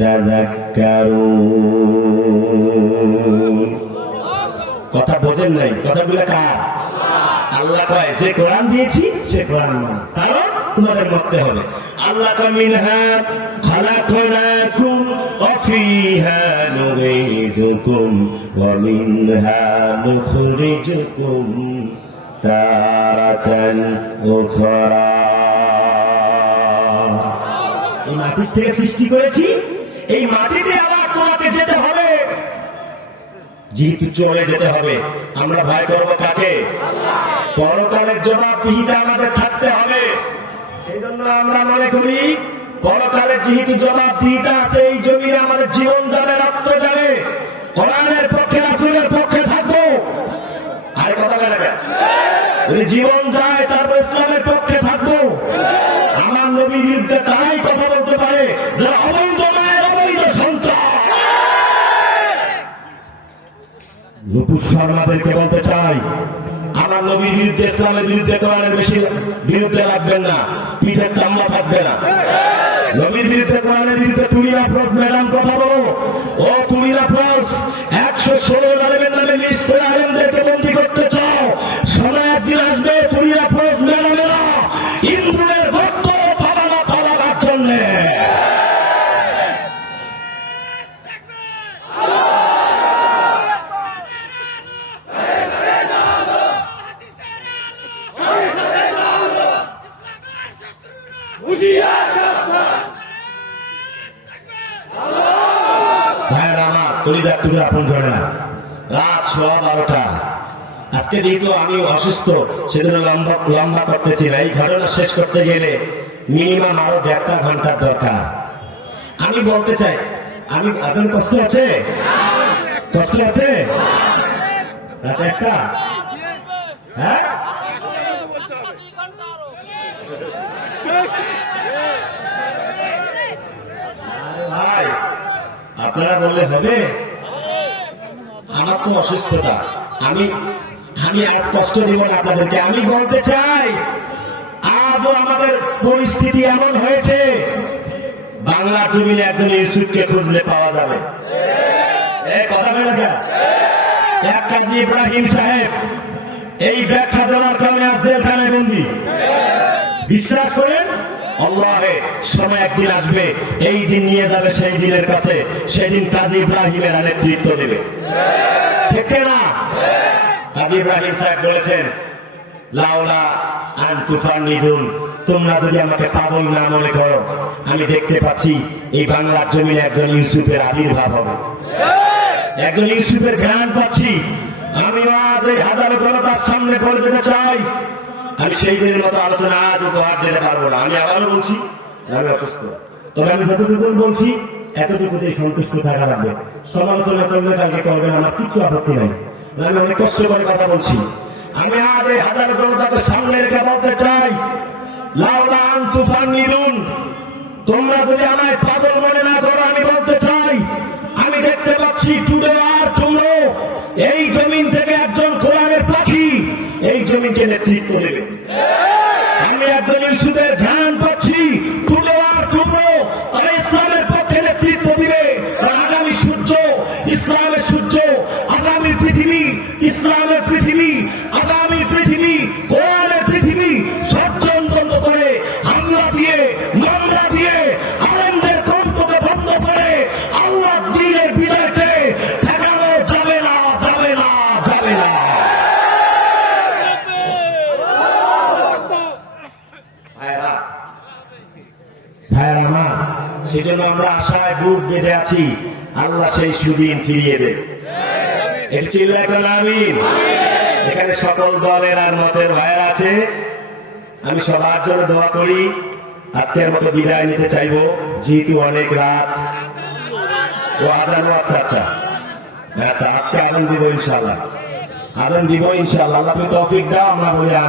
تذكرون। কথা বোঝেন নাই? কথাগুলো কার? আল্লাহ কয় যে কোরআন দিয়েছি সে কোরআন মানে, কারণ তোমাদের মরতে হবে। আল্লাহ কা মিনহা খালাকনাকুম ওয়া ফিহা নুঈদুকুম ওয়া মিনহা নুখরিজুকুম তারাতান উখরা। এই মাটির থেকে সৃষ্টি করেছি, এই মাটিতে আবার তোমাকে যেতে হবে, যেহেতু চলে যেতে হবে। আমরা ভয় করবো কাকে? পরকালের জবাবদিহিতা আমাদের থাকতে হবে। সেই জন্য আমরা মনে করি পরকালের যেহেতু জবাবদিহিতা আছে, এই জমিনে আমাদের জীবন যাবে, রক্ত যাবে, কোরআনের পক্ষে রাসূলের পক্ষে থাকবো। আর কথা বলে যদি জীবন যায় তারপর ইসলামের পক্ষে থাকবো। আমার নবীর বিরুদ্ধে তারাই কথা বলতে পারে যারা অবৈধ মায়ের অবৈধ সন্তান। নুপুর শর্মাদেরকে বলতে চাই, আমার নবীর বিরুদ্ধে, ইসলামের বিরুদ্ধে, কোরআনের বেশি বিরুদ্ধে রাখবেন না, পিঠের চামড়া থাকবে না। নবীর বিরুদ্ধে, কোরআনের বিরুদ্ধে তুলির আফরোজ ম্যাডাম কথা বলো। ও তুলির আফরোজ, 116 আলেমের নামে লিস্ট করে আলেমদেরকে বন্দী করতে চাও, সময় একদিন আসবে তুলির আফরোজ ম্যাডামেরা ইন্দ্রের গর্ত পালাবার জন্য। আপন জনে না, রাত 12:30। আজকে যেহেতু আমি অসুস্থ সেজন্য লম্বা করতেছি না। এই ঘটনা শেষ করতে গেলে মিনিমাম আরো 1.5 ঘন্টার দরকার। আমি বলতে চাই, আমি আপনার কষ্ট আছে, কষ্ট আছে রাত 1টা? হ্যাঁ, ভাই আপনারা বললে হবে? আমার তো অসুস্থতা, আমি আজ কষ্ট দিব না আপনাদেরকে। আমি বলতে চাই, আজও আমাদের পরিস্থিতি এমন হয়েছে, বাংলা জমিনে একজন ইউসুফকে খুঁজলে পাওয়া যাবে। কথা বলে না, এক কাজী ইব্রাহিম সাহেব এই ব্যাখ্যা দেওয়ার কারণে আজ জেলখানায় বন্দী। বিশ্বাস করেন, আল্লাহে সময় একদিন আসবে, এই দিন নিয়ে যাবে সেই দিনের কাছে, সেই দিন কাজী ইব্রাহিমের নেতৃত্ব দেবে, ঠিক না? কাজী ইব্রাহিম সাহেব বলেছেন, লাউলা আন তুফান্নিদুন, তোমরা যদি আমাকে পাগল না মনে করো, আমি দেখতে পাচ্ছি এই বাংলার জমিনে একজন ইউসুফের আবির্ভাব হবে, একজন ইউসুফের জ্ঞান পাচ্ছি। আমি আজ এই হাজারো জনতার সামনে করে যেতে চাই। আমি সেই দিনের মতো আলোচনা আজ উপহার দিতে পারবো না। আমি আবারও বলছি, আমি অসুস্থ, তবে আমি যতটুকু বলছি এতটুকুতেই সন্তুষ্ট থাকা লাগবে। সমালোচনা করলে কালকে করবেন, আমার কিচ্ছু আপত্তি নাই। আমি অনেক কষ্ট করে কথা বলছি। আমি আজ এই হাজারো জনতাকে সামনে রেখে বলতে চাই, লাউলা আন তুফান্নিদুন, তোমরা যদি আমায় পাগল মনে না করো, আমি বলতে চাই, আমি দেখতে পাচ্ছি টুডে আর টুমরো এই জমিন থেকে একজন কোরআনের পাখি এই জমিনকে নেতৃত্ব দেবে। আমি একজন ইউসুফের ধ্যান পাচ্ছি, টুডে আর টুমরো তারা ইসলামের পক্ষে নেতৃত্ব দিবে। আগামী সূর্য, ইসলামের সূর্য, আগামী পৃথিবী, ইসলামের পৃথিবী, আগামী পৃথিবী, কোরআনের পৃথিবী, ষড়যন্ত্র করে হামলা দিয়ে, মামলা দিয়ে, আলেমদের কণ্ঠকে বন্ধ করে আল্লাহ দ্বীনের বিজয়কে ঠেকানো যাবে না, যাবে না, যাবে না। ভাইরা আমার, সেজন্য আমরা আশায় বুক বেঁধে আছি, আল্লাহ সেই সুদিন ফিরিয়ে দেবে। এটি ছিল এখন আমিন। এখানে সকল দলের আর মতের ভাইরা আছে, আমি সবার জন্য দোয়া করি। আজকের মতো বিদায় নিতে চাইবো, যেহেতু অনেক রাত। ও আজান, আচ্ছা আচ্ছা আচ্ছা, আজকে আজান দিব ইনশাআল্লাহ, আজান দিব ইনশাআল্লাহ। আল্লাহ তৌফিক দাও, আমরা বলি আমিন।